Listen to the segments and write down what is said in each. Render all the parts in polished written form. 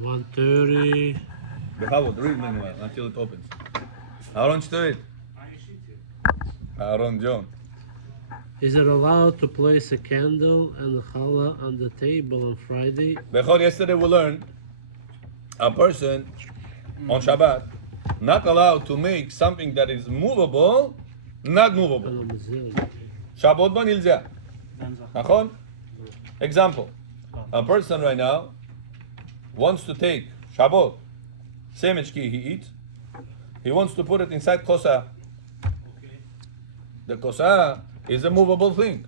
1:30. Behawod, read meanwhile until it opens. Aaron Shteit. Aaron John. Is it allowed to place a candle and a challah on the table on Friday? Bechor, yesterday we learned a person on Shabbat not allowed to make something that is movable, not movable. Shabbat ban ilza. Nachon? Example. A person right now wants to take Shabbat, semechki he eats, he wants to put it inside kosa. The kosa is a movable thing.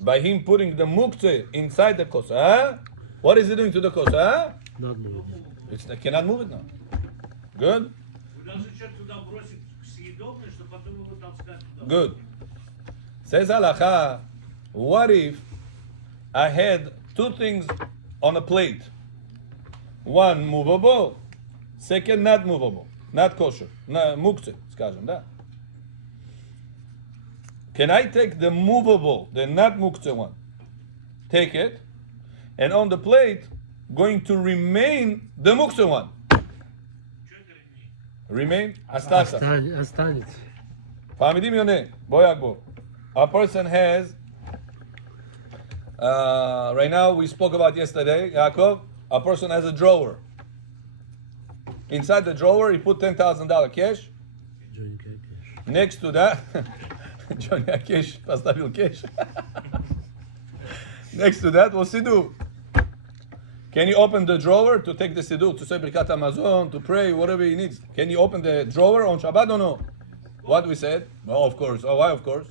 By him putting the muktzeh inside the kosa, what is he doing to the kosa? Not movable. It cannot move it now. Good? Good. Says halacha, what if I had two things on a plate? One movable, second not movable, not kosher, muktzeh, skажем, да? Can I take the movable, the not muktzeh one, take it, and on the plate, going to remain the muktzeh one? Remain? Astasa. Останется. Fahamidim yoneh, boyagbo. A person has, right now we spoke about yesterday, Yaakov, a person has a drawer. Inside the drawer, he put $10,000 cash. Next to that, Johnny cash, поставил cash. Next to that was Siddur. Can you open the drawer to take the Siddur, to say Birkat Hamazon, to pray, whatever he needs? Can you open the drawer on Shabbat or no? What we said? Oh, of course. Oh, why of course?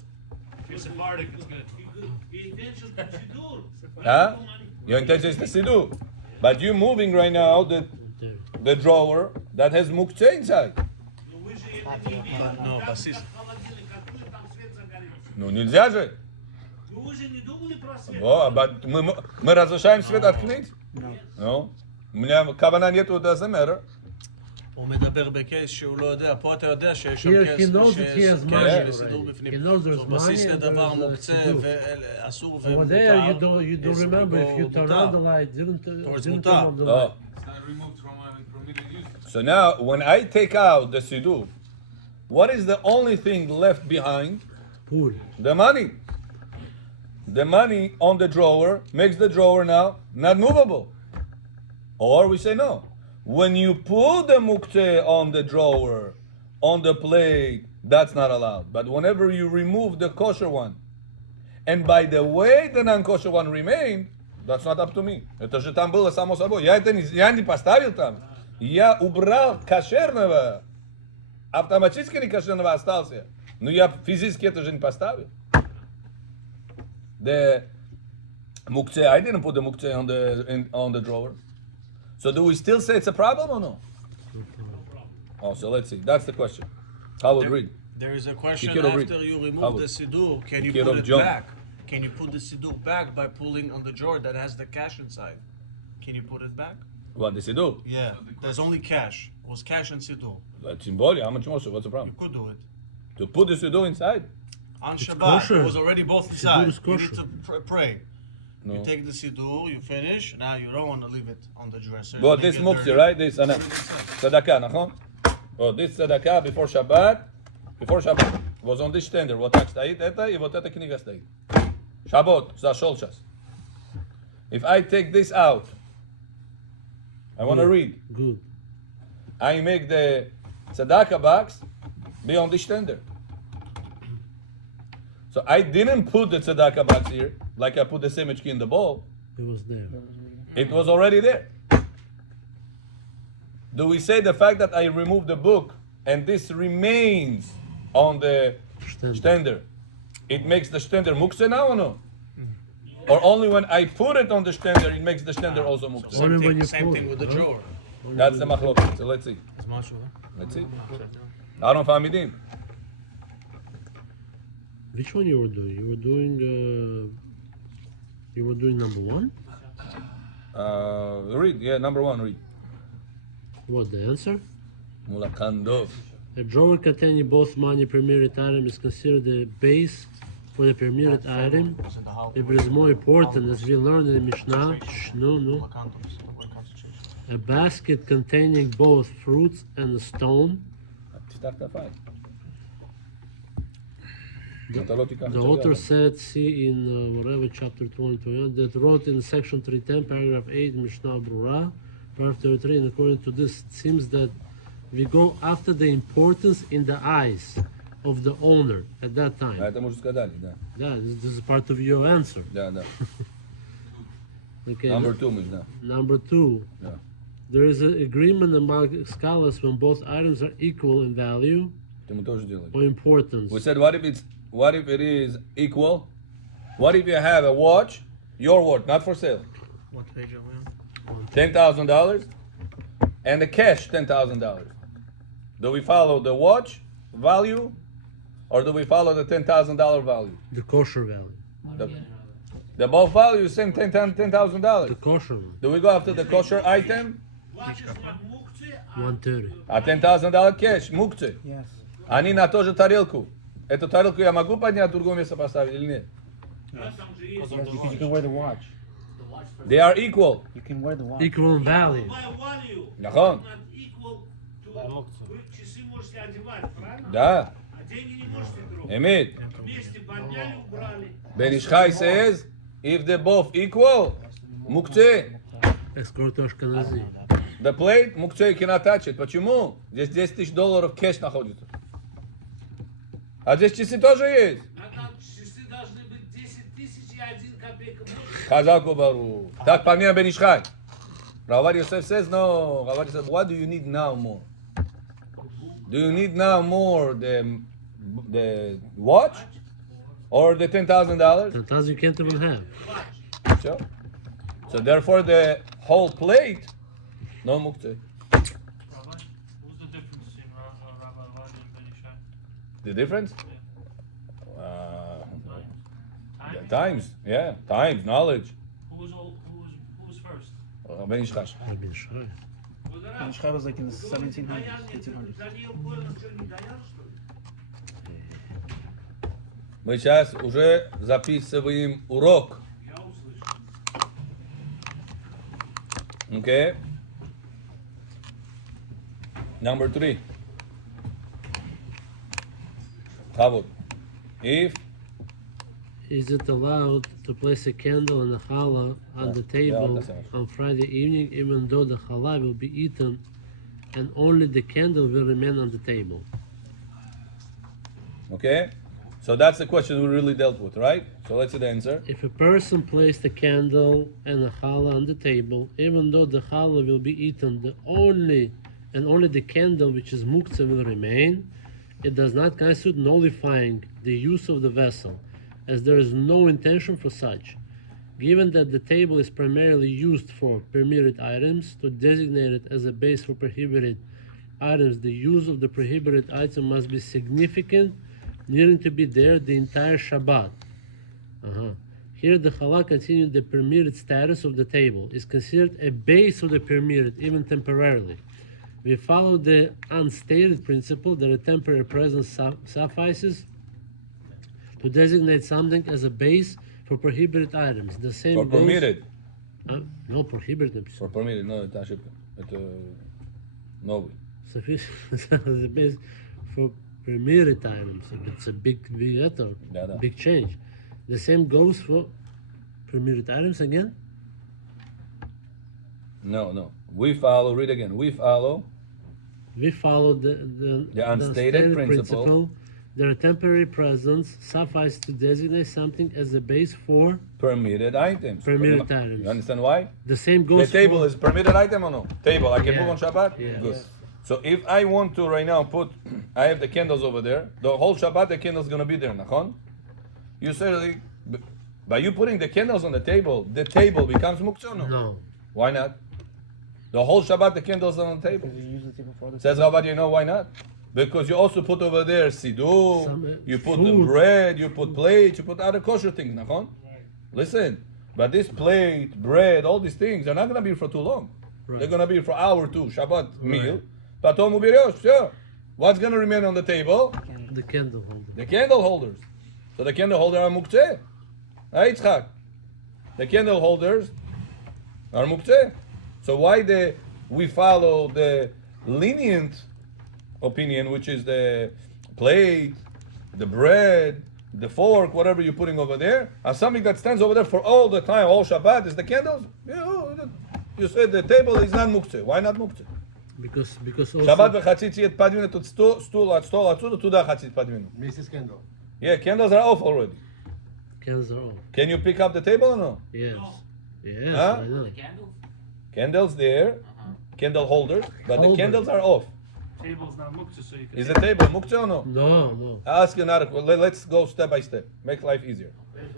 Huh? Your intention is the Siddur. But you're moving right now the drawer that has muktzeh inside. No, басист. Ну, нельзя же. But мы разрешаем свет открыть? No. У меня кавана нету, it doesn't matter. הוא מדבר בקייס שהוא לא יודע, פה אתה יודע שיש שם He קייס knows that he has money וסידור already. בפנים. He knows there's זאת בסיס money and לדבר there's מוקצה סידור. ואסור Over there, ומותר. you don't remember if you turn on the light, didn't turn on the light. So now, when I take out the Siddur, what is the only thing left behind? Pool. The money. The money on the drawer makes the drawer now not movable. Or we say no. When you put the muktzeh on the drawer, on the plate, that's not allowed. But whenever you remove the kosher one, and by the way the non-kosher one remained, that's not up to me. Это же там было само собой. Я не поставил там. Я убрал кошерного. Автоматически не кошерного остался. Но я физически это же не поставил. The muktzeh, I didn't put the muktzeh on the drawer. So do we still say it's a problem or no? Oh, so let's see. That's the question. How would read? There is a question Quiero after read. you remove How the Siddur, can you Quiero put it jump. back? Can you put the Siddur back by pulling on the drawer that has the cash inside? Can you put it back? What, the Siddur? Yeah, there's only cash. It was cash and Siddur. That's symbolic. How much more? So what's the You problem? could do it. To put the Siddur inside? On Shabbat, kosher. it was already both Siddur inside. is You need kosher. to pray. No. You take the Siddur, you finish, now you don't want to leave it on the dresser. But Leave this it muktzeh, dirty. right? This tzedakah, נכון? Oh, this tzedakah before Shabbat was on this ständer. Вот так стоит это, и вот эта книга стоит. Shabbat, за шолчас. If I take this out, I want to read. Good. I make the tzedakah box be on this ständer. So I didn't put the tzedakah box here, like I put the semechki in the bowl. It was there. It was already there. Do we say the fact that I removed the book and this remains on the ständer, it makes the ständer muktzeh now or no? Or only when I put it on the ständer, it makes the ständer also muktzeh? Only when you Same pull thing it, with the huh? drawer. That's the machlok. So let's see. Let's see. Aaron Fahamidim. Which one you were doing? You were doing number one? Read. Yeah, number one, read. What, the answer? Mulakandov. A drawer containing both money per item is considered the base for the permitted item, if it is more important, as we learned in the Mishnah, a basket containing both fruits and a stone. תפתח את הפייל. The author said, see in whatever chapter 21, that wrote in section 310, paragraph 8, Mishnah Brura, paragraph 33, and according to this, it seems that we go after the importance in the eyes of the owner at that time. Это мы уже сказали, да. Yeah, this is part of your answer. Да, да. Okay. Number 2, Mishnah. Number 2. Yeah. There is an agreement among scholars when both items are equal in value Это мы тоже делали. or importance. We said, what if it is equal? What if you have a watch, your watch, not for sale, What page are we on? $10,000, and the cash $10,000? Do we follow the watch value, or do we follow the $10,000 value? The kosher value. The both values same The $10,000. kosher one. Do we go after the kosher item? 130. А $10,000 cash, мукцы. Yes. Они на ту же тарелку. Эту тарелку я могу поднять, в другое место поставить или нет? Yes, because you can wear the watch. They are equal. You can wear the watch. Equal in value. נכון? Часы можете одевать, правильно? Да. А деньги не можете трогать. Эмит. Вместе подняли, убрали. Ben Ishchai says, if they're both equal, мукцы. Escort to Ashkenazi. The plate, мукцы, you cannot touch it. Почему? Здесь $10,000 кэш находится. А здесь часы тоже есть. А там часы должны быть 10 тысяч и 1 копейка больше. Хазаку бару. Так по мне Бен Ishchai. Rav Yosef says, no. Rav Yosef, what do you need now more? Do you need now more the watch or the $10,000? 10,000 you can't even have. Sure. So therefore the whole plate, no muktzeh. Rabbi, what's the difference between Rabbi Avadi and Ben Ishai? The difference? Time? The times, yeah, times, knowledge. Who was first? Ben Ishchai. Rabbi Shai. And Shchai was like in the 1700s, 1800s. Даниил понял, что не даял, что ли? Мы сейчас уже записываем урок. Я услышал. Okay? Number 3. Chavod. If Is it allowed to place a candle and a challah on the table that's right. on Friday evening, even though the challah will be eaten and only the candle will remain on the table? okay? So that's the question we really dealt with, right? So let's see the answer. If a person placed a candle and a challah on the table, even though the challah will be eaten, only the candle, which is muktzah, will remain, it does not constitute nullifying the use of the vessel, as there is no intention for such. Given that the table is primarily used for permitted items, to designate it as a base for prohibited items, the use of the prohibited item must be significant, needing to be there the entire Shabbat. Here the challah continued the permitted status of the table, is considered a base of the permitted, even temporarily. We follow the unstated principle that a temporary presence suffices to designate something as a base for prohibited items. The same For goes... permitted. No, prohibited. For permitted, no, это ошибка. Это новый. Sufficient as a base for permitted items. It's a big letter, Да, да. big change. The same goes for permitted items again? No. We follow, read again. We follow We follow the unstated principle that a temporary presence suffice to designate something as a base for permitted items. Permitted items. You understand why? the same The goes table for... is permitted item or no? Table, I can Yeah. move on Shabbat? Yeah. Good. So if I want to right now I have the candles over there, the whole Shabbat the candle's going to be there, nachon? You say, by you putting the candles on the table becomes muktzah or no? No. Why not? The whole Shabbat the candles are on the table. Because you use the table for other Says Rabbi, you know why not? Because you also put over there siddur, Some, you put the food. bread, you put plates, you put other kosher things, nachon? Listen, but this plate, bread, all these things, they're not going to be for too long. Right. They're going to be for hour two, Shabbat meal. Patom ubiryosh, sure. What's going to remain on the table? The candle holder. The candle holders. So the candle holder are muktzeh. Yitzchak. The candle holders are muktzeh. So why we follow the lenient opinion, which is the plate, the bread, the fork, whatever you're putting over there, and something that stands over there for all the time, all Shabbat, is the candles? You said the table is not muktzeh. Why not muktzeh? Because also Shabbat v'chatzit yet padminu to stool atzuda chatzit padminu. Mrs. Kendall. Yeah, candles are off already. candles are off. Can you pick up the table or no? Yes. Yes, Huh? I know. Candles there, candle holders, but the Holder. candles are off. Table's not muktzah, so you can. Is the table muktzeh or no? No. I'll ask you another question. Let's go step by step. Make life easier.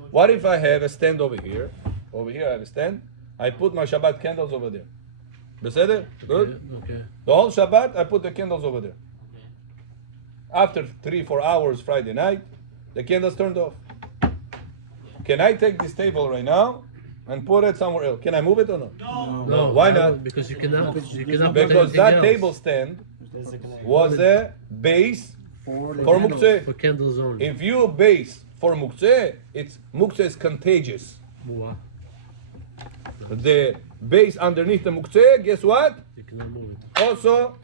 What if I have a stand over here? Over here I have a stand. I put my Shabbat candles over there. Beseder? Good? Yeah, okay. The whole Shabbat I put the candles over there. After 3-4 hours Friday night, the candles turned off. Can I take this table right now and put it somewhere else? Can I move it or no? No. Why I don't- not? Because you cannot put Because anything that else. table stand was a base For the for candles. muktzeh. For candles only. If you base for muktzeh, muktzeh is contagious. Wow. The base underneath the muktzeh, guess what? You cannot move it. Also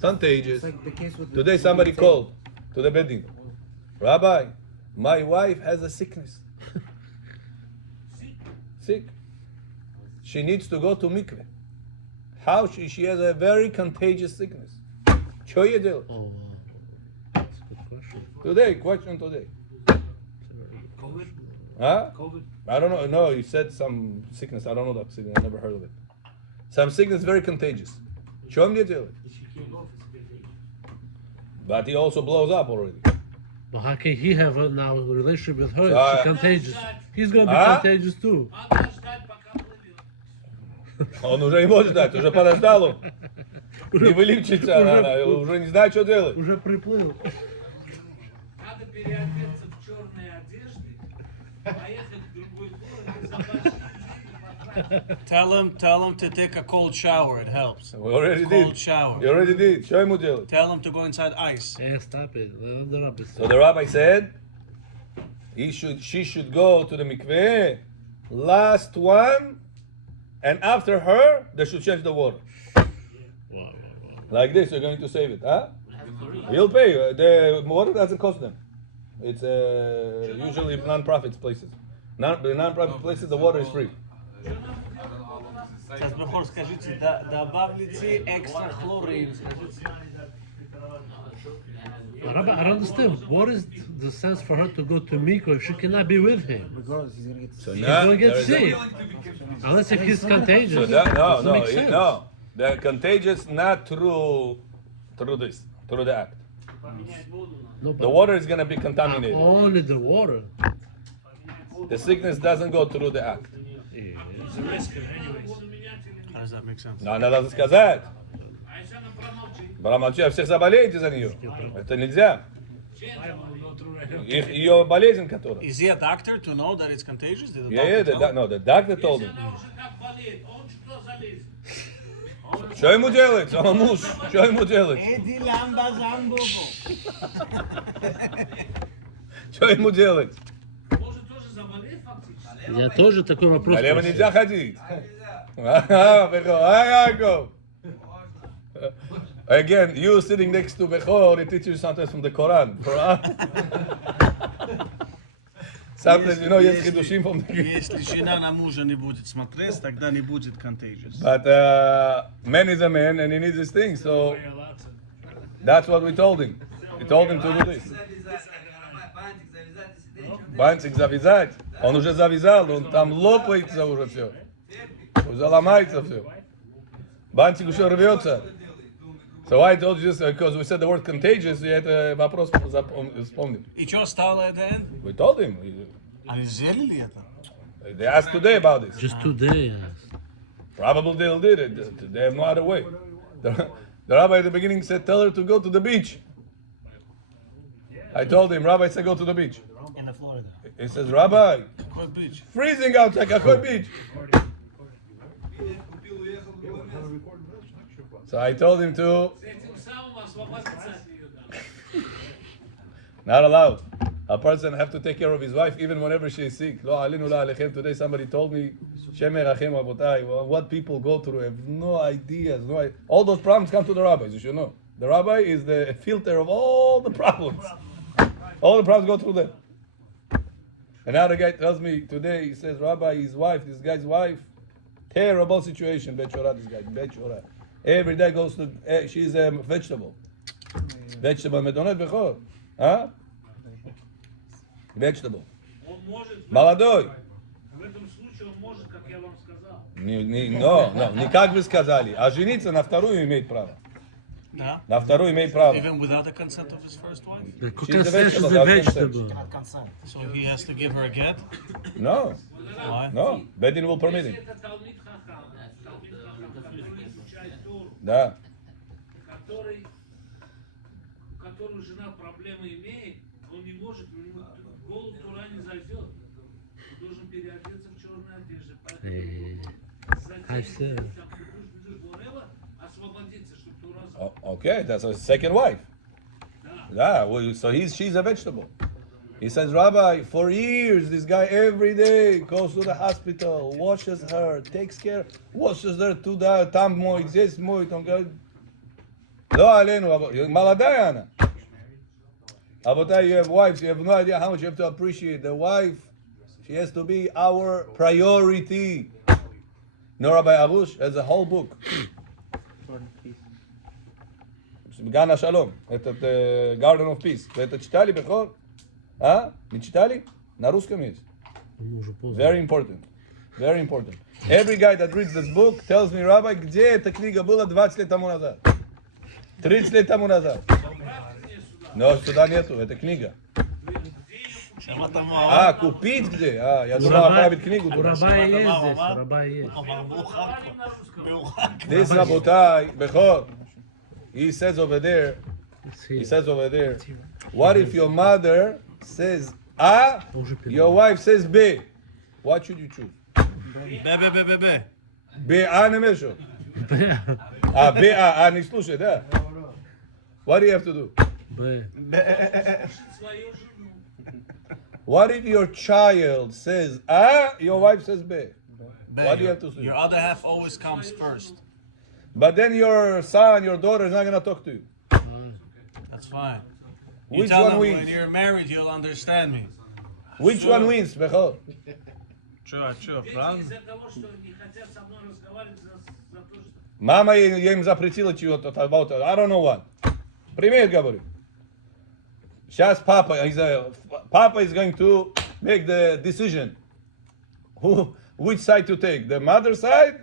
contagious. It's like the case with Today somebody called to the bedding. Rabbi, my wife has a sickness. Sick. She needs to go to mikveh. How she has a very contagious sickness. Show you do. Oh, wow. That's a good question. Question today. COVID? Huh? COVID? I don't know. No, you said some sickness. I don't know that sickness. I never heard of it. Some sickness very contagious. Show him the deal. But he also blows up already. But how can he have now a relationship with her? So, She's contagious. He's going to be Huh? contagious too. Надо ждать, пока плывет. Он уже не может ждать, уже подождал он. Не вылечится она, уже не знает, что делать. Уже приплыл. Надо переодеться в черные одежды, поехать в другой город и забрать деньги и потратить. Tell him to take a cold shower. It helps. We already Cold did. shower. You already did. Show him делать. Tell him to go inside ice. Hey, stop it. Let the rabbi say. So the rabbi said, she should go to the mikveh, last one, and after her, they should change the water. Wow. Like this, you're going to save it, huh? You'll pay. The water doesn't cost them. It's usually non-profit places. The non-profit places, the water is free. Сейчас, Бехор, скажите, добавите экстра хлорин. Rabbi, I don't understand. What is the sense for her to go to Miko if she cannot be with him? Regardless, he's gonna get So He's now, going to get there is sick. Unless if he's contagious. So that, Doesn't no, make sense. no. They're contagious not through the act. No, The but water is going to be contaminated. only the water. The sickness doesn't go through the act. Yeah. It's a risk of it anyways. How does that make sense? Но она должна сказать. А если она промолчит? Промолчи, а всех заболеете за нее. Это нельзя. Liable to go through right now. Ее болезнь, которая. Is he a doctor to know that it's contagious? Did the Yeah, doctor tell? the doctor told Если him. она уже как болеет, он что залезет? Что ему делать? Он муж. Что ему делать? Эди ламба замбобо. Что ему делать? Может тоже заболеет фактически? Я тоже такой вопрос. Налево спросил. нельзя ходить. Yaakov. Again, you sitting next to Bechor, he teaches you something from the Quran. Sometimes, you know, есть хидушим from the Если жена на мужа не будет смотреть, тогда не будет contagious. But man is a man and he needs his thing, so You're allowed to. that's what we told him. We told him to do this. Бантик завязать. Он уже завязал, он там лопается уже все. Уже ломается все. Бантик уже рвется. So I told you this because we said the word contagious, я это вопрос вспомнил. И что стало at the end? We told him. Они сделали это? They asked today about this. Just today, yes. Probably they'll did it. They have no other way. The rabbi at the beginning said, tell her to go to the beach. I told him, Rabbi said, go to the beach. In Florida. He says, Rabbi, Какой beach? freezing outside, какой beach? So I told him to, С этим самым освободиться от нее. not allowed. A person have to take care of his wife even whenever she is sick. Lo alinu la alechem. Today somebody told me, Shem erachem rabotai, what people go through. I have no ideas. All those problems come to the rabbis, you should know. The rabbi is the filter of all the problems. All the problems go through them. And now the guy tells me today, he says, Rabbi, his wife, this guy's wife, terrible situation, Bet Shorah, this guy, Bet Shorah. Every day goes to, she's a vegetable. Vegetable, medonet bechor. Huh? Vegetable. Он может, Молодой. в этом случае он может, как я вам сказал. Не как вы сказали. А жениться на вторую имеет право. Yeah? На вторую имеет право. Even without the consent of his first wife? The She's cooking a vegetable, is a that's vegetable. So he has to give her a get? No, Why? no. Bedin will permit Если it. это Талмид Хахам, который изучает Тору, Да. у которого жена проблемы имеет, он не может, у него голод Тура не зайдет. Он должен переодеться в черные одежды. I see. Освободиться, чтобы Тура Oh, okay, that's a second wife. Yeah, well, so she's a vegetable. He says, Rabbi, for years, this guy every day goes to the hospital, washes her, takes care, washes her to the tam moit, this moit, on God. No, alenu, maladaya ana. Abotai, you have wives, you have no idea how much you have to appreciate the wife. She has to be our priority. No, Rabbi Arush has a whole book. Jordan, peace. Гана Шалом, этот Garden of Peace. Вы это читали, Бехор? А? Не читали? На русском есть. Very important. Very important. Every guy that reads this book tells me, Rabbi, где эта книга была 20 лет тому назад? 30 лет тому назад. Но сюда нету, это книга. А, купить где? А, я думал отправить книгу У туда. раба есть здесь, у раба есть. This Rabotai, Bechor, he says over there, what if your mother says A, your wife says B? What should you choose? Be. B, A, не мешо. А, B, A, не слушай, да? What do you have to do? Б. свою жену. What if your child says A, your wife says B? What do you have to say? Your other half always comes first. But then your son, your daughter is not going to talk to you. That's fine. You Which tell one him wins? when you're married, he'll understand me. Which one wins, Bechor? Sure, Дети правильно? из-за того, что не хотят со мной разговаривать за то, что Мама им запретила чего-то, I don't know what. Пример говорю. Сейчас папа is going to make the decision. Which side to take? The mother's side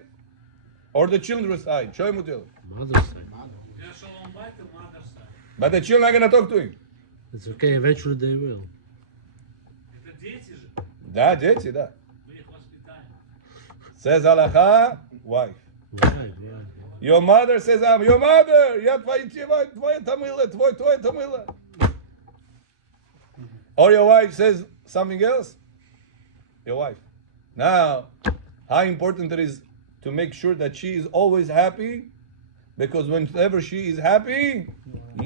or the children's side? Что ему делать? Mother's side. я шалом байт и мадерса. But the children are going to talk to him. It's okay, eventually they will. Это дети же, Да, дети, да. мы их воспитаем. Says halacha, wife. Right. Your mother says, I'm your mother. Я твоя тамыла, твой тамыла. Or your wife says something else. Your wife. Now, how important it is to make sure that she is always happy, because whenever she is happy,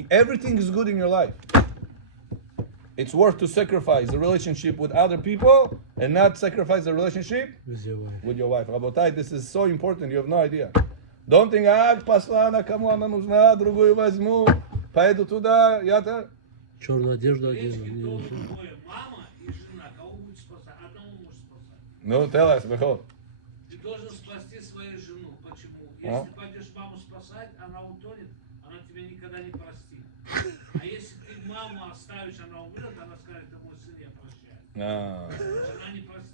everything is good in your life. It's worth to sacrifice the relationship with other people and not sacrifice the relationship With your wife. with your wife. Rabotai, this is so important, you have no idea. Don't think, пошла она, кому она нужна, другую возьму, поеду туда, я-то. Черную одежду Речь одену. должен двое, мама и жена, кого будет спасать? Одного можешь спасать. No, tell us, Bechor. Ты должен спасти свою жену. Почему? Если ты пойдешь маму спасать, она утонет, она тебя никогда не простит. А если ты маму оставишь, она умрет, она скажет, ты мой сын, я прощаю. No. Жена не простит.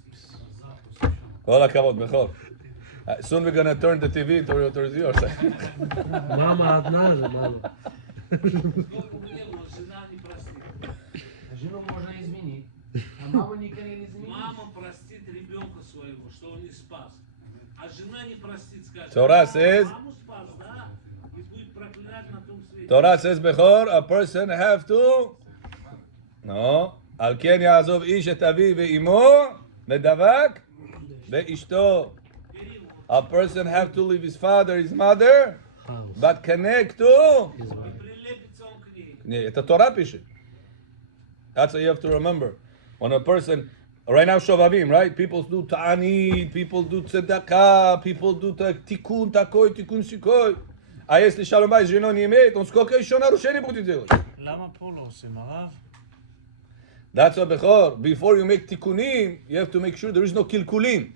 All הכבוד, Bechor. Soon we're gonna turn the TV towards your side. Мама одна же, мама. Сколько бы ни было, жена не простит. Жену можно изменить, а маму никогда не изменить. Мама простит ребенка своего, что он не спас. А жена не простит, скажет, Torah says- маму спас, да, и будет проклинать на том свете. Torah says, Bechor, a person have to... No. על כן יעזוב איש את אביו ואמו, ודבק באשתו. A person have to leave his father, his mother, House. but connect to... His wife. Прилепится он к ней. Не, это Тора пишет. That's what you have to remember. When a person, right now Shovavim, right? People do ta'anit, people do tzedakah, people do tikkun такой, tikkun сикой. А если шалом байт жену не имеет, он сколько еще нарушений будет делать? למה פה לא עושים, הרב? That's what Bechor. Before you make tikkunim, you have to make sure there is no kilkulim.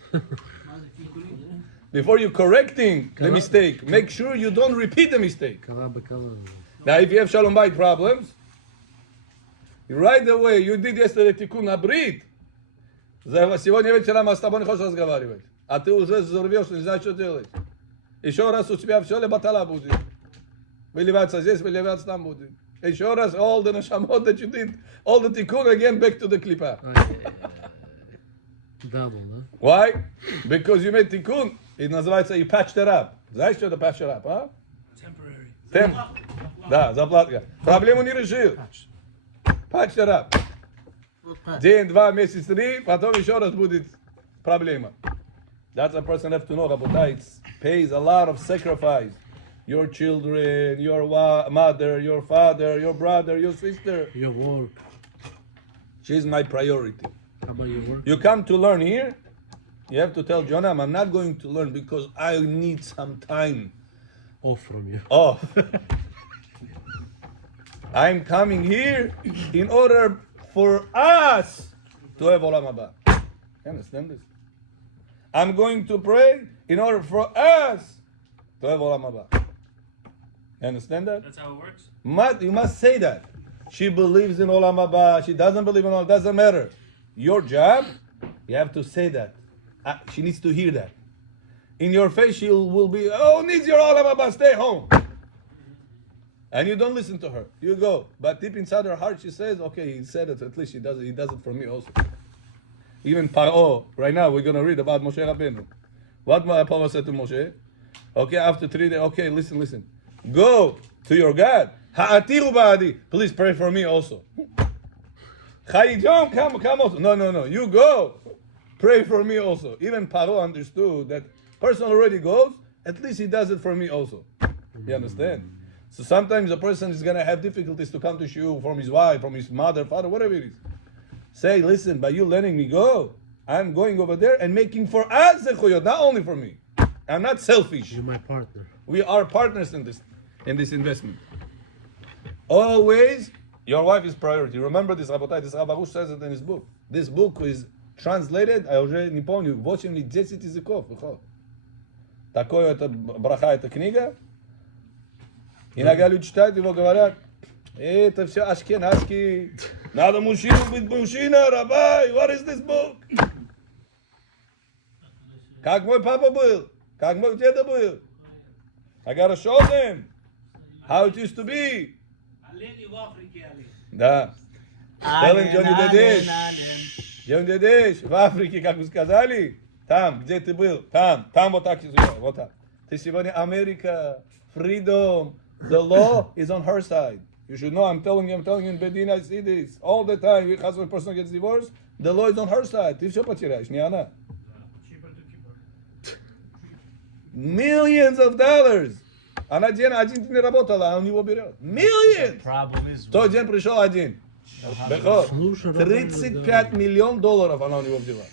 Before you correcting the mistake, make sure you don't repeat the mistake. קרה בכמה... Now, if you have shalom bayit problems, right away, you did yesterday tikkun abrit. Сегодня вечером с тобой не хочешь разговаривать. А ты уже взорвешь, не знаешь, что делать. Еще раз у тебя все батала будет. Выливаться здесь, выливаться там будет. Еще раз, all the neshamot that you did, all the tikkun again back to the klipa. Double, да? Why? Because you made tikkun. It называется you patched it up. Знаешь, что это patched it up, а? Temporary. Да, заплатка. Проблему не решил. Patched it up. День, 2, месяц, 3, потом еще раз будет проблема. That's a person have to know, Rabotai. It pays a lot of sacrifice. Your children, your mother, your father, your brother, your sister. Your work. She's my priority. How about your work? You come to learn here, you have to tell Jonam, I'm not going to learn because I need some time Off from you. off. I'm coming here in order for us to have Olam Haba. You understand this? I'm going to pray in order for us to have Olam Haba. You understand that? That's how it works? You must say that. She believes in Olam Haba. She doesn't believe in Olam. Doesn't matter. Your job, you have to say that. She needs to hear that. In your face, she will be, oh, needs your Olam Haba. Stay home. And you don't listen to her. You go. But deep inside her heart, she says, okay, he said it. At least he does it for me also. Even Paro, right now, we're going to read about Moshe Rabbeinu. What Paro said to Moshe? Okay, after 3 days, okay, listen. Go to your God. Ha'atiru ba'adi. Please pray for me also. Chayidom, come also. No. You go. Pray for me also. Even Paro understood that person already goes, at least he does it for me also. You understand? So sometimes a person is going to have difficulties to come to shiur from his wife, from his mother, father, whatever it is. Say, listen, by you letting me go, I'm going over there and making for us zechuyot, not only for me. I'm not selfish. You're my partner. We are partners in this investment. Always, your wife is priority. Remember this, Rabotai. This Rav Arush says it in his book. This book is translated, я уже не помню, 8 или 10 языков. Такое это браха, эта книга. Иногда люди читают его, говорят, это все ашкеназский. Надо мужчина быть мужчина, рабай. What is this book? Как мой папа был, как мой дед был. I gotta show them how it used to be. Олени в Африке, олени. Да. Tell him, Johnny Dedesh. Johnny Dedesh, в Африке, как вы сказали, там, где ты был, там вот так, вот так. Ты сегодня Америка, freedom, the law is on her side. You should know, I'm telling you, in Bedin, I see this all the time. If husband person gets divorced, the law is on her side. Ты все потеряешь, не она. Millions of dollars. Она один день не работала, а у него берет. Millions. Problem is, В тот день пришел один. Бехор. Слушай, 35 миллион долларов она у него взяла.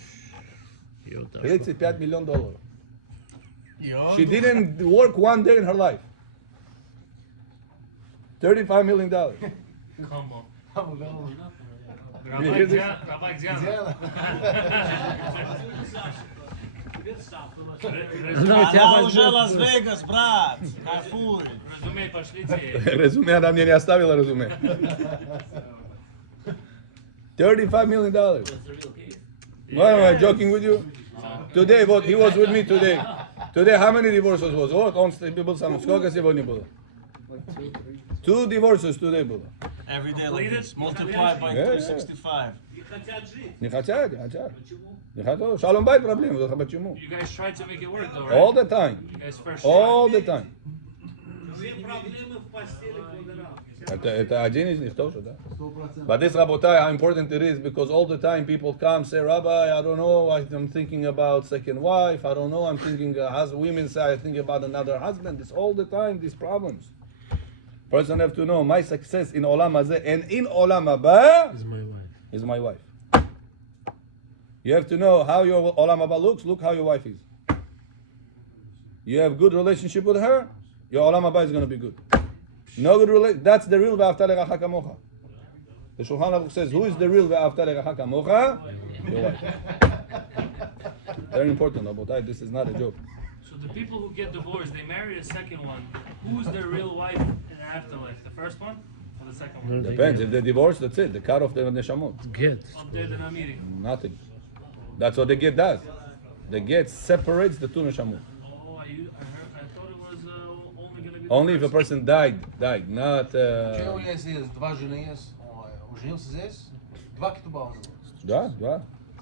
35 миллион долларов. She didn't work one day in her life. $35 million. Come on. You hear this? Rabbi Dziana. она уже Лас-Вегас, брат. Кайфуй. Резюме пошлите. Резюме, она мне не оставила резюме. $35 million. Why am I joking with you? Today, what he was with me today. Today, how many divorces was? Вот он был сам. Сколько сегодня было? 2 divorces today было. Every day like this, multiplied by Yeah. 365. Не хотят жить. Не хотят. Почему? Не хотят. Шалом байт проблема. Почему? You guys tried to make it work though, right? All the time. You guys first All the time. Все проблемы в постели квадрат. Это один из них тоже, да? But this, Rabotai, how important it is, because all the time people come, say, Rabbi, I don't know, I'm thinking about second wife, I don't know, I'm thinking, women say, I think about another husband. It's all the time, these problems. Person have to know my success in Olam Hazeh and in Olam Haba Is my wife. is my wife. You have to know how your Olam Haba looks. Look how your wife is. You have good relationship with her, your Olam Haba is going to be good. No good relationship. That's the real Ve'afta Le'racha Kamocha. The Shulchan Aruch says, who is the real Ve'afta Le'racha Kamocha? Your wife. Very important, Rabotai. This is not a joke. So the people who get divorced, they marry a second one. Who's their real wife in the afterlife? The first one or the second one? Depends. If they divorce, that's it. The cut off the neshamot. Get. Up there they're not meeting. Nothing. That's what the get does. The get separates the two neshamot. Oh, I thought it was only gonna be. Only if a person died, not. Чего если два жены есть, женился здесь, два кетуба он. Да.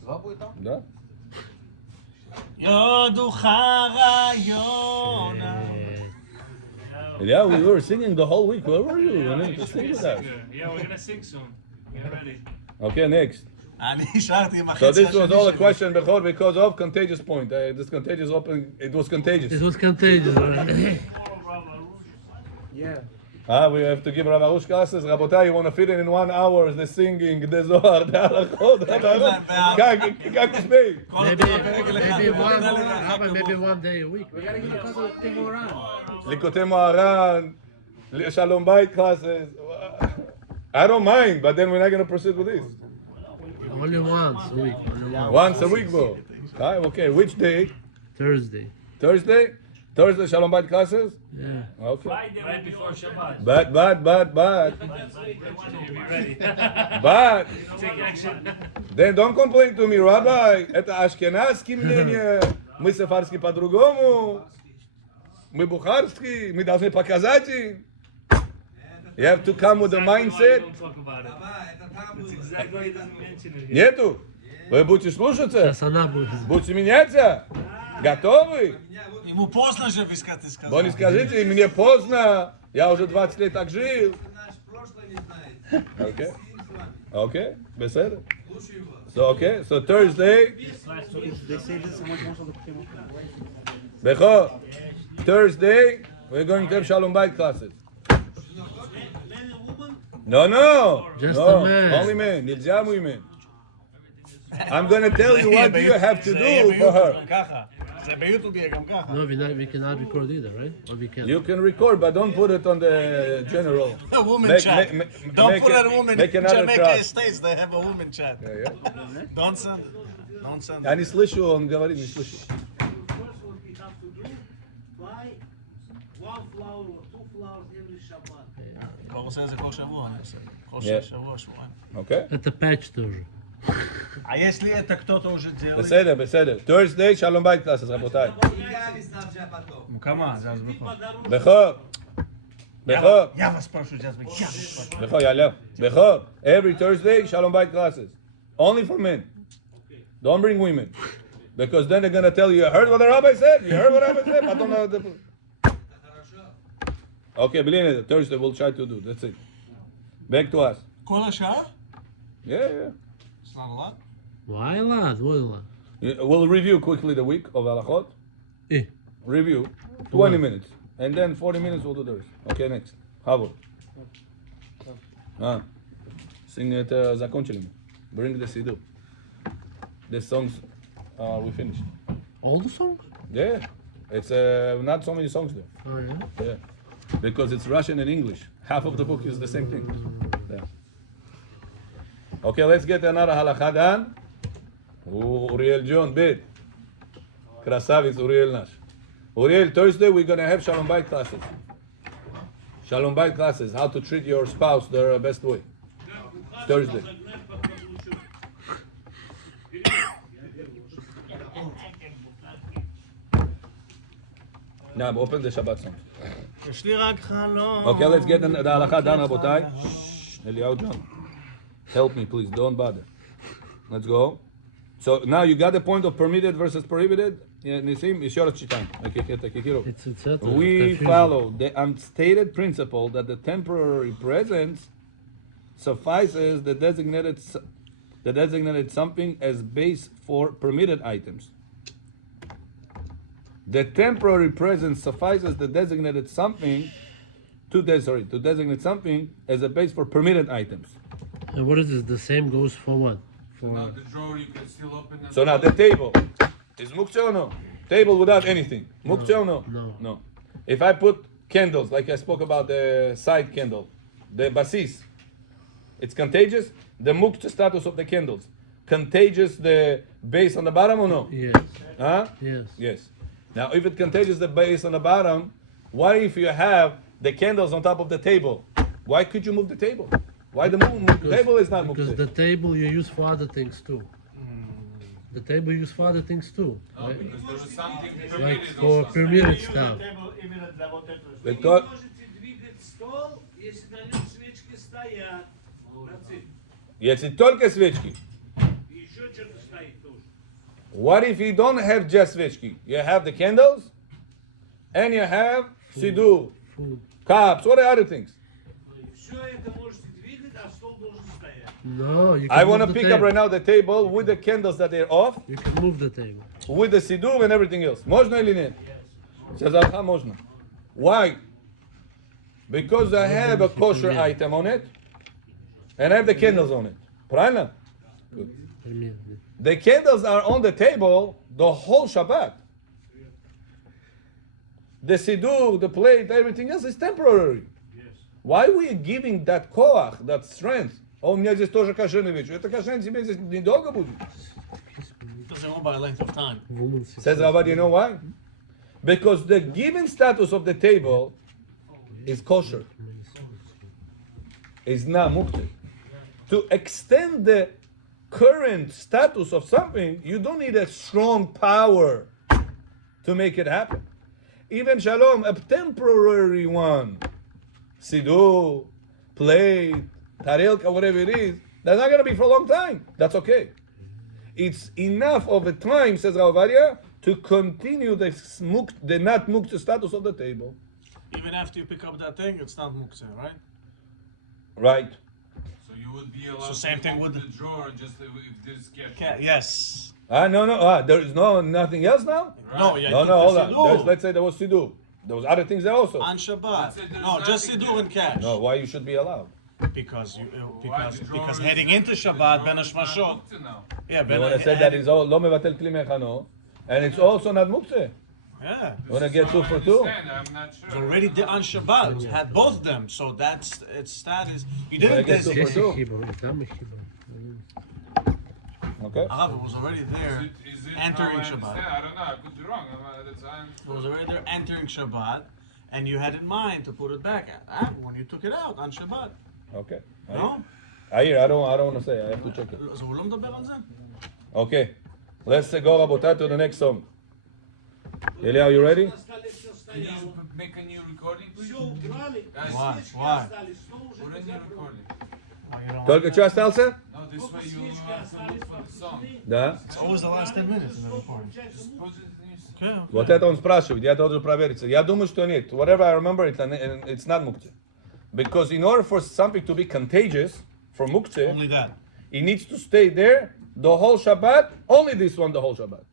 Два будет там? Да. יודוך רעיונה. Yeah, we were singing the whole week. Where were you? We need to sing with us. Yeah, we're gonna sing soon. Get ready. Okay, next. אני השארתי עם So החצי this was all a השני question before because of contagious point. This contagious open. It was contagious. It was contagious. Right? Yeah. We have to give Rav Arush classes. Rabotai, you want to fit it in 1 hour? The singing, the Zohar, the Halachot. Как תשמעי? Maybe one day a week. We gotta get a couple of things around. Likutei Moharan, Shalom Bayit classes. I don't mind, but then we're not going to proceed with this. Only once a week. Once a week, bro. Okay, which day? Thursday. Thursday? Thursday Shalom Bayit classes? Yeah. Okay. Right before Shabbat. But. They want you to be ready. But Take action. then don't complain to me, Rabbi. Это ашкеназский мнение. Мы сефарский по-другому. Мы бухарский. Мы должны показать им. You have to come with the mindset. Don't talk about it. That's exactly why he doesn't mention it here. Нету. Вы будете слушаться? Сейчас она будет. Будете меняться? Готовы? ему поздно же, вы сказали. Вы не скажите, мне поздно. Я уже 20 лет так жил. Okay. Okay. Beseder. So okay. So Thursday. They say this and most of the people. Becho. Thursday we're going to have Shalom Bayit classes. No. Just no. a man. Only men. נלזם women. I'm going to tell you what you have to do for her. זה ביוטיוב יהיה גם ככה. No, we cannot record either, right? Or we can. You can record, but don't put it on the general. A woman Make- chat. make- Don't make put it- a woman make in another Jamaica class. States, they have a woman chat. Yeah. Don't send it. Don't send Я it. не слышу, он говорит, не слышу. First what we have to do, buy 1 flower or 2 flowers every Shabbat. כבר עושה את זה כל שבוע, אני עושה. כל Yeah. שבוע, שבועיים. Okay? Это patch тоже. А если это кто-то уже делает? בסדר. Thursday, Shalom Bayit classes, רבותיי. כמה? זה אז בכור. Я вас прошу, я вас прошу. בכור, יאללה. בכור. Every Thursday, Shalom Bayit classes. Only for men. Don't bring women. Because then they're going to tell you, you heard what the rabbi said? You heard what the rabbi said? I don't know. Okay, בלי נדר. Thursday we'll try to do. That's it. Back to us. כל השעה? Yeah. It's not a lot. Why a lot? What a lot? We'll review quickly the week of Halachot. Eh. Review. 20 minutes. And then 40 minutes we'll do the rest. Okay, next. Havod. Sing it, закончили. Bring the Siddur. The songs, we finished. All the songs? Yeah. It's not so many songs there. Oh, yeah? Yeah. Because it's Russian and English. Half of the book is the same thing. Yeah. Okay, let's get another halacha done. Uriel John, bid. Krasavitz, Uriel Nash. Uriel, Thursday we're going to have Shalom Bayit classes. Shalom Bayit classes, how to treat your spouse the best way. Thursday. Now, open the Shabbat songs. יש לי רק חלום. Okay, let's get the halacha done, רבותיי. Eliyahu John. Help me, please. Don't bother. Let's go. So now you got the point of permitted versus prohibited. Nisim, Yishorat Shitan. It's We confusing. follow the unstated principle that the temporary presence suffices the designated something as base for permitted items. The temporary presence suffices the designated something to designate something as a base for permitted items. And what is this? The same goes for what? For Now the drawer you can still open and So now the table is muktzeh or no? Table without anything, muktzeh or no? No. If I put candles, like I spoke about the side candle, the basis, it's contagious. The muktzeh status of the candles, contagious the base on the bottom or no? yes, Huh? yes. Yes. Now, if it contagious the base on the bottom, why if you have the candles on top of the table? Why could you move the table? Why the table is not Because muktzeh? the table you use for other things too. The table you use for other things too. oh, Right? because there was something Like permitted for also. permitted stuff. Вы не Because можете двигать стол, если на нем свечки стоят. That's it. если только свечки. И еще что-то стоит тоже. What if you don't have just свечки? You have the candles, and you have siddur, Food. cups, what are other things? Все это можете двигать, а стол должен стоять. No, you can I move want to the pick table. up right now the table with the candles that they're off, You can move the table. with the siddur and everything else. Можно или нет? Сейчас алха можно. Why? Because I have a kosher item on it, and I have the candles on it. Правильно? Примерно. The candles are on the table the whole Shabbat. The siddur, the plate, everything else is temporary. Why are we giving that koach, that strength? Oh, у меня здесь тоже кошерный вечер. Это кошерный тебе здесь недолго будет. Doesn't go by length of time. Woman Says Rabbi, you know why? Because the given status of the table is kosher. Is not muktzeh. To extend the current status of something, you don't need a strong power to make it happen. Even shalom, a temporary one, siddur, plate, tarelka, whatever it is, that's not going to be for a long time. That's okay. It's enough of a time, says Rav Ovadia, to continue the not muktzeh status of the table. Even after you pick up that thing, it's not muktzeh, right? Right. So you would be allowed So same to thing open with the drawer just if there's cash. Yes. No. There is nothing else now? No, yeah. No, you hold took on. the siddur. Let's say there was siddur. There was other things there also. On Shabbat. Let's say there's No, just nothing siddur and cash. No, why you should be allowed? Because Why the drawer because is- heading into the Shabbat, drawer ben is not hashmashot. muktzeh now. Yeah, You ben. want to say that is all lo mevatel kli mechano, and it's also not muktzeh. Yeah. You want to get So 2 I for 2? understand, I'm not sure. It's already on Shabbat. Had both of them, so that's its status. You Well, I didn't guess designate. Yes, do. Hebrew. It's not Hebrew. Okay. Alav, it was already there, Is it entering how I Shabbat. understand? I don't know. I could be wrong. It was already there entering Shabbat, and you had in mind to put it back when you took it out on Shabbat. Okay. No? I don't want to say. I have to check it. אז הוא לא מדבר על זה? Okay. Let's go, Rabotai, to the next song. Eliyahu, you ready? На столе все Can стояло. you make a new recording, please? Все убрали, Guys, свечки why? остались, стол уже Put a new recording. Только что остался? No, this Только way you свечки can остались look for the song. подключены. Да. It's always the last 10 minutes in the recording. Just put it in your Okay, okay. Вот это он спрашивает, я должен проверить. Я думаю, что нет. Whatever I remember, it's not muktzeh. Because in order for something to be contagious, for muktzeh, Only that. it needs to stay there the whole Shabbat, only this one the whole Shabbat.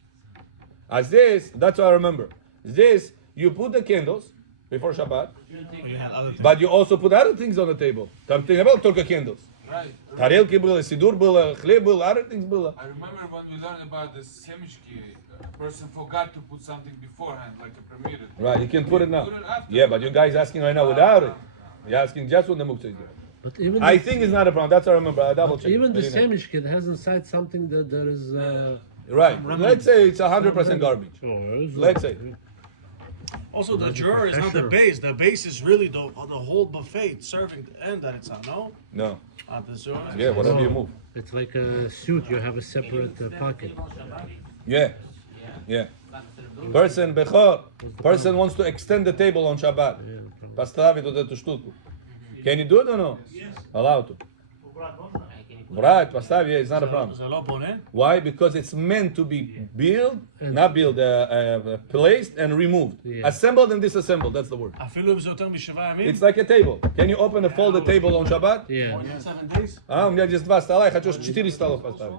As this, that's what I remember. This, you put the candles before Shabbat, But you had other things. but you also put other things on the table. Там ты не было только candles. Right. Тарелки было, сидур было, хлеб был, other things было. I remember when we learned about the semishki, a person forgot to put something beforehand, like a permitted. Right, you can put it now. Put it after. Yeah, but you guys asking right now without it. You're asking just when the muktzeh is there. But even I the, think it's not a problem. That's what I remember. I double check. even the Very nice. semishkid has inside something that there is. Right. Let's say it's 100% garbage. Let's say. Also, the Magic drawer is not the professor. base. The base is really the whole buffet serving end that it's on, no? No. The drawer. Yeah, whatever you move. It's like a suit. You have a separate pocket. Yeah. Yeah. Person Bechor. Person wants to extend the table on Shabbat. Поставить вот эту штуку. Can you do it or no? Yes. Allow to. Right, поставь, yeah, it's not a problem. זה לא בונה? Why? Because it's meant to be placed and removed. Yeah. Assembled and disassembled, that's the word. אפילו אם זה יותר משבעה ימים? It's like a table. Can you open a folded table on Shabbat? Yeah. 7 days? У меня здесь 2 стола, я хочу 4 стола поставить.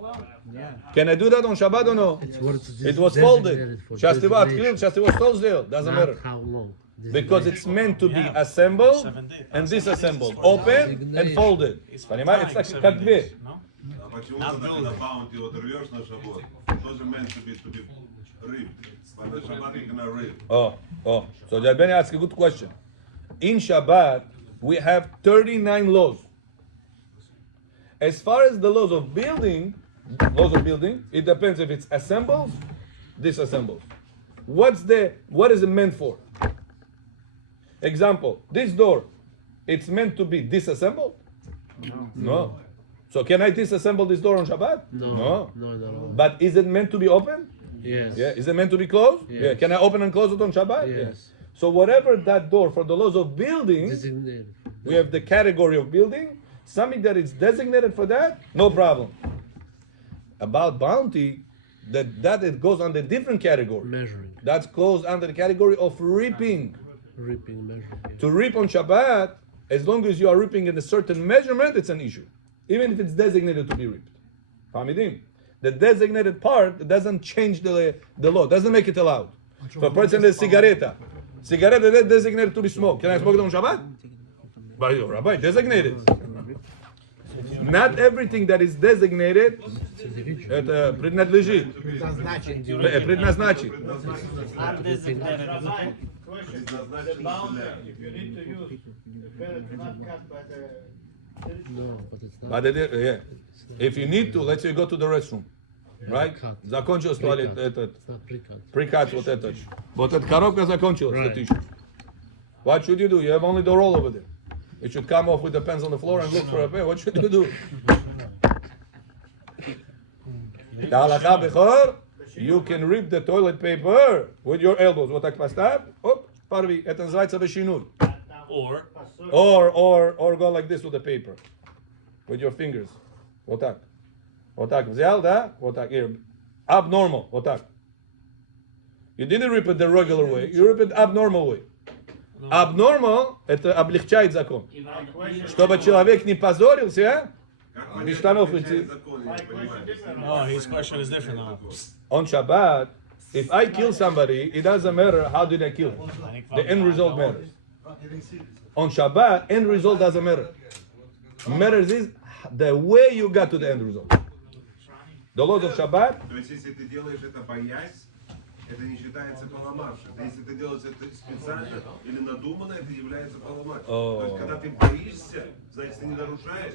Can I do that on Shabbat or no? It's what it's It was designated folded. for. Сейчас ты его открыл, Designation. сейчас его стол сделал. Doesn't matter. Not how long. because it's meant to be assembled 7 days. and 7 days disassembled, is for open and folded. It's Понимаете? It's like time, как 7 две. days, no? А почему Not тогда, когда building. баунти вот рвешь на шаббат, тоже meant to be ripped? On the Shabbat you're gonna rip. Oh. So Benny asked a good question. In Shabbat, we have 39 laws. As far as the laws of building, it depends if it's assembles, disassembles. What is it meant for? Example, this door, it's meant to be disassembled? No. So can I disassemble this door on Shabbat? No. But is it meant to be open? Yes. Yeah. Is it meant to be closed? Yes. Yeah. Can I open and close it on Shabbat? Yes. So whatever that door for the laws of building, Designated. we have the category of building, something that is designated for that, no problem. About bounty, that it goes under different category. Measuring. That goes under the category of reaping. Reaping, measuring. Yeah. To reap on Shabbat, as long as you are reaping in a certain measurement, it's an issue. Even if it's designated to be reaped. Hamidim. The designated part doesn't change the law, doesn't make it allowed. So a person has cigarette is designated to be smoked. Can I smoke it on Shabbat? But Rabbi, designated. Not everything that is designated, это принадлежит. Предназначен. No, but it's not. But yeah. If you need to, let's say you go to the restroom, right? Закончилась туалет, этот, It's not pre-cut. прикат вот этот. Вот эта коробка закончилась, Right. the tissue. What should you do? You have only the roll over there. You should come off with the pens on the floor and look for a pair. What should you do? The halacha bechor, you can rip the toilet paper with your elbows. Вот так поставь, оп, порви. Это называется бешинуй. Or go like this with the paper, with your fingers. Вот так. Вот так взял, да? Вот так. Here. Abnormal. Вот так. You didn't rip it the regular way. You rip it abnormal way. Abnormal – это облегчает закон. Чтобы человек не позорился, не штанов идти. Oh, his question is different now. On Shabbat, if I kill somebody, it doesn't matter how did I kill him. The end result matters. On Shabbat, end result doesn't matter. Matters is the way you got to the end result. The laws of Shabbat. То есть если ты делаешь это боясь, это не считается поломавшим. Если ты делаешь это специально или надуманно, это является поломавшим. То есть когда ты боишься, значит ты не нарушаешь.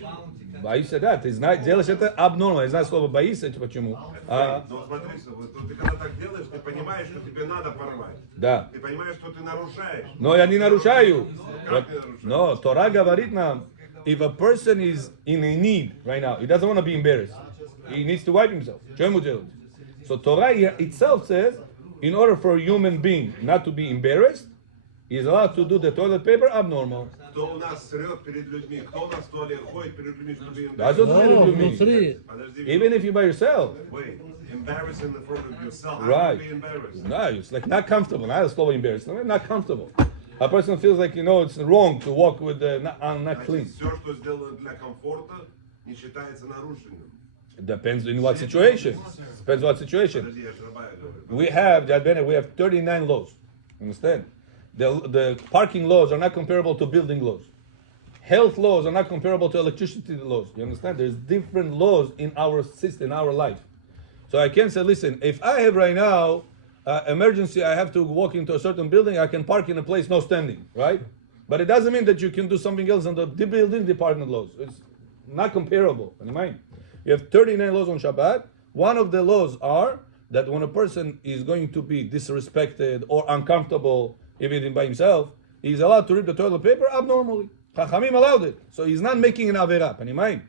Боишься, да, ты знаешь, делаешь это абнормально. Я знаю слово боишься, почему. Но смотри, ты когда так делаешь, ты понимаешь, что тебе надо порвать. Да. Ты понимаешь, что ты нарушаешь. Но я не нарушаю. Как ты нарушаешь? No, Torah говорит нам, if a person is in a need right now, he doesn't want to be embarrassed. He needs to wipe himself. Что ему делать? So Torah itself says, in order for a human being not to be embarrassed, he is allowed to do the toilet paper abnormal. Кто у нас срет перед людьми? Кто у нас в туалет ходит перед людьми, чтобы им That's what No, you mean. внутри. Even if you're by yourself. Wait, embarrassed in the front of yourself. How Right. can you be embarrassed? No, it's like not comfortable. Not a slow embarrassed. No, not comfortable. A person feels like, it's wrong to walk with not clean. Все, что сделано для комфорта, не считается нарушенным. Depends in what situation. Depends what situation. Подожди, я же Рабая говорю. We have 39 laws. Understand? The parking laws are not comparable to building laws. Health laws are not comparable to electricity laws. You understand? There's different laws in our system, in our life. So I can say, listen, if I have right now emergency, I have to walk into a certain building, I can park in a place no standing, right? But it doesn't mean that you can do something else in the building department laws. It's not comparable. You have 39 laws on Shabbat. One of the laws are that when a person is going to be disrespected or uncomfortable, even by himself, he's allowed to rip the toilet paper abnormally. Chachamim allowed it. So he's not making an avera.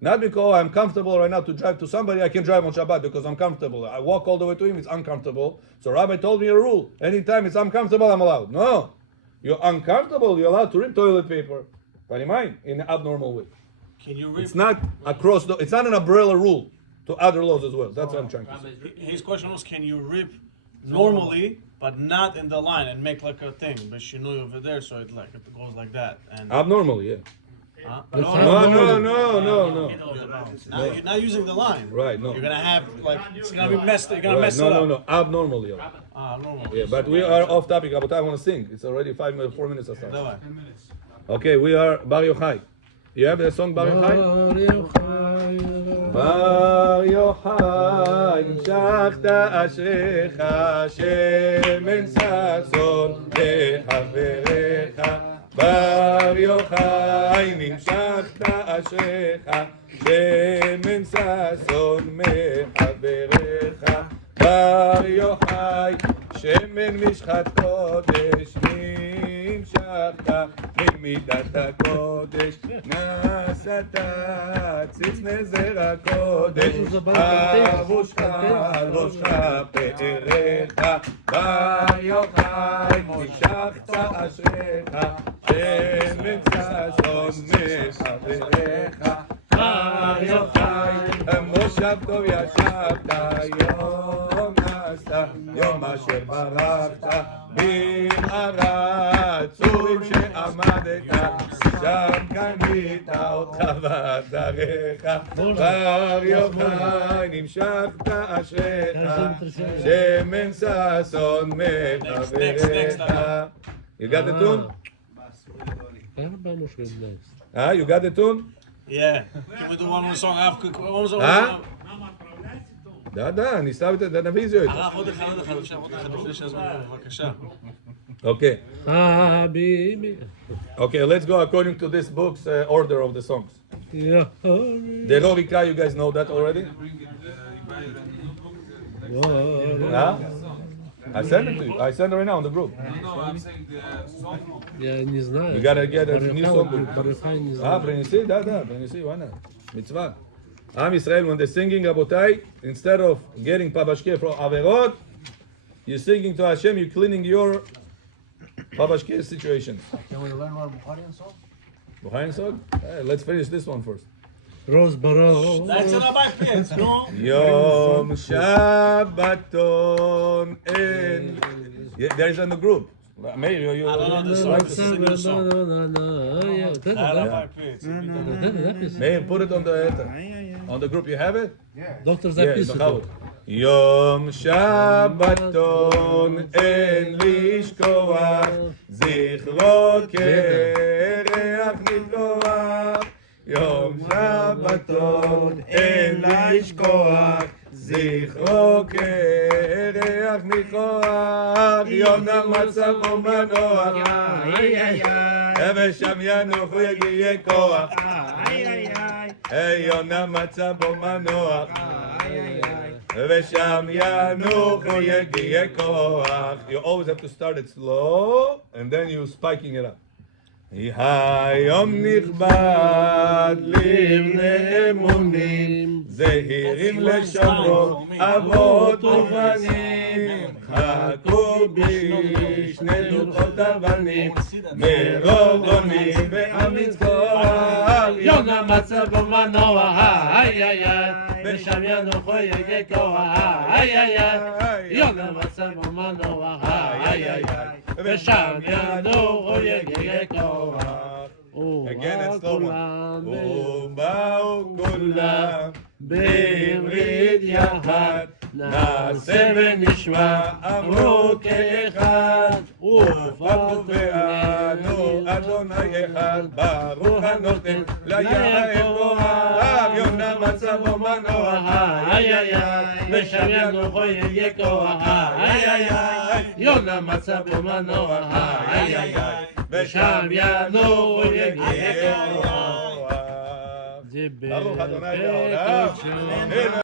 Not because I'm comfortable right now to drive to somebody, I can drive on Shabbat because I'm comfortable. I walk all the way to him, it's uncomfortable. So Rabbi told me a rule. Anytime it's uncomfortable, I'm allowed. No. You're uncomfortable, you're allowed to rip toilet paper. In an abnormal way. Can you rip? It's not it's not an umbrella rule to other laws as well. That's what I'm trying to say. His question was, can you rip normally, but not in the line and make like a thing, but shinui over there, so it goes like that. And Abnormally, yeah. No. Now you're not using the line. Right, no. You're gonna have like it's gonna be messed. You're gonna mess it up. No. Abnormally. Normal. Yeah, but we are off topic. Rabotay, I want to sing. It's already 4 minutes or so. No. Okay, we are Bar Yochai. You have the song Bar Yochai? בר יוחאי, המשכת אשריך, שמן ששון לחבריך. בר יוחאי, נמשכת אשריך, שמן ששון מחבריך. בר יוחאי, שמן משחת קודש, נמשכת ממידת הקודש, נשאת ציץ נזר הקודש, ראשך על ראשך פאריך. בר יוחאי, נמשכת אשריך, שמן ששון מחבריך. בר יוחאי, מושב טוב ישבת, יום נעשת, יום אשר ברכת, בארץ צורים שעמדת, שם קנית אותך בדרך. בר יוחאי, נמשכת אשריך, שמן ששון מחבריך. You got the tune? You got the tune? Yeah. Can we do one more song after? Da, אני שם את הנביזיות. עוד אחד לפני שהזמן, בבקשה. Okay. Okay, let's go according to this book's order of the songs. The Lorika, you guys know that already? Huh? I sent it to you. I sent it right now on the group. No, I'm saying the song. Я не знаю. You gotta get a new song. Барюхай не знаю. принеси, да, принеси, why not? Mitzvah. Am Yisrael, when they're singing Rabotai, instead of getting pabashke from Averot, you're singing to Hashem, you're cleaning your pabashke situations. Can we learn one Bukharian song? Bukharian song? Let's finish this one first. Roz Baroz. That's it, my friends. Yom Shabbaton en. Yeah, there is in the group. Maybe you. I don't know this song. This is a new song. Meir, put it on the group. You have it? Доктор Yeah, записывает. Yom Shabbaton en lishkoach, zichro kereach nitloach. Yom Shabbaton en lishkoach, zichro kereach nitloach. Yom namatzah umanoach, ושם ינוח יגיע כוח. יום נמצא בו מנוח, ושם ינוח יגיע כוח. You always have to start it slow and then you spiking it up. היום נכבד לבני אמונים, זהירים לשומרו אבות ובנים. חכו בי שני לוחות אבנים, מרוב אונים ואמיץ כוח. יום נמצא בו מנוח, ושם ינוחו יגיע כוח. יום נמצא בו מנוח, ושם ינוחו יגיע כוח. Again, it's slow one. ובאו כולם בברית יחד, נעשה ונשמע, אמרו כאחד, ופתחו ואנו אדוני אחד, ברוך הנותן ליער כוח. יום נמצא בו מנוח, ושם ינוחו יהיה כוח. יום נמצא בו מנוח, ושם ינוחו יהיה כוח. ברוך אדוני לעולם.